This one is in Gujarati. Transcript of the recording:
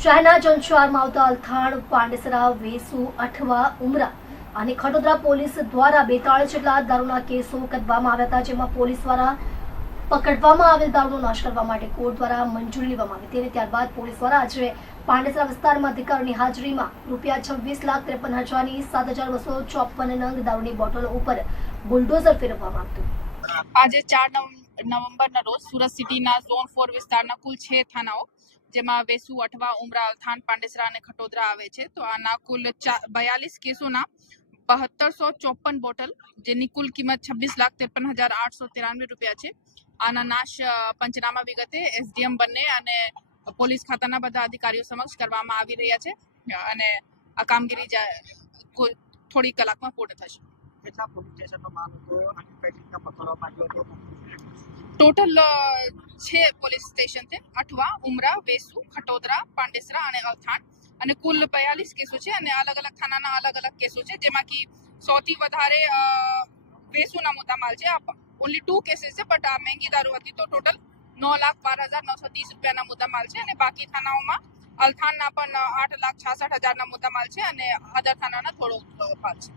શહેરના જંચારમાં આવતા અલથાણ, પાંડેસરા, વેસુ, અઠવા, ઉમરા અને ખડોદરા પોલીસ દ્વારા બેતાળીસ જેટલા દારૂના કેસો કરવામાં આવ્યા હતા, જેમાં પોલીસ દ્વારા પકડવામાં આવેલ દારૂનો નાશ કરવા માટે કોર્ટ દ્વારા મંજૂરી લેવામાં આવી હતી અને ત્યારબાદ પોલીસ દ્વારા આજે પાંડેસરા વિસ્તારમાં અધિકારીની હાજરીમાં રૂપિયા છવ્વીસ લાખ ત્રેપન હજારની સાત હજાર બસો ચોપન નંગ દારૂની બોટલો ઉપર બુલડોઝર ફેરવવામાં આવ્યું આજે ચાર નવ- નવેમ્બરના રોજ સુરત સિટીના ઝોન ફોર વિસ્તારના કુલ છ થાનાઓ જેમાં વેસુ અઠવા ઉમરા અલથાણ પાંડેસરા અને ખટોદરા આવે છે. તો આના કુલ બયાલીસ કેસોના બહત્તરસો ચોપન બોટલ જેની કુલ કિંમત છવ્વીસ લાખ ત્રેપન હજાર આઠસો ત્રાણવે રૂપિયા છે. આના નાશ પંચનામા વિગતે એસડીએમ બંને અને પોલીસ ખાતાના બધા અધિકારીઓ સમક્ષ કરવામાં આવી રહ્યા છે. અને આ કામગીરી થોડી કલાકમાં પૂર્ણ થશે. કેટલા પોલીસ સ્ટેશનનો માલ હતો અને કઈ રીતના પકડવામાં આવ્યો હતો? ટોટલ છે પોલીસ સ્ટેશન છે. અઠવા, ઉમરા, વેસુ, ખટોદરા, પાંડેસરા અને અલથાણ અને કુલ બયાલીસ કેસો છે અને અલગ અલગ થાનાના અલગ અલગ કેસો છે. જેમાંથી સૌથી વધારે વેસુના મુદ્દામાલ છે. ઓનલી ટુ કેસીસ છે બટ આ મહેંગી દારૂ હતી તો ટોટલ નવ લાખ બાર હજાર નવસો ત્રીસ રૂપિયાના મુદ્દામાલ છે. અને બાકી થાનાઓમાં અલથાણના પણ આઠ લાખ છાસઠ હજારના મુદ્દામાલ છે અને અદર થાનાના થોડો માલ છે.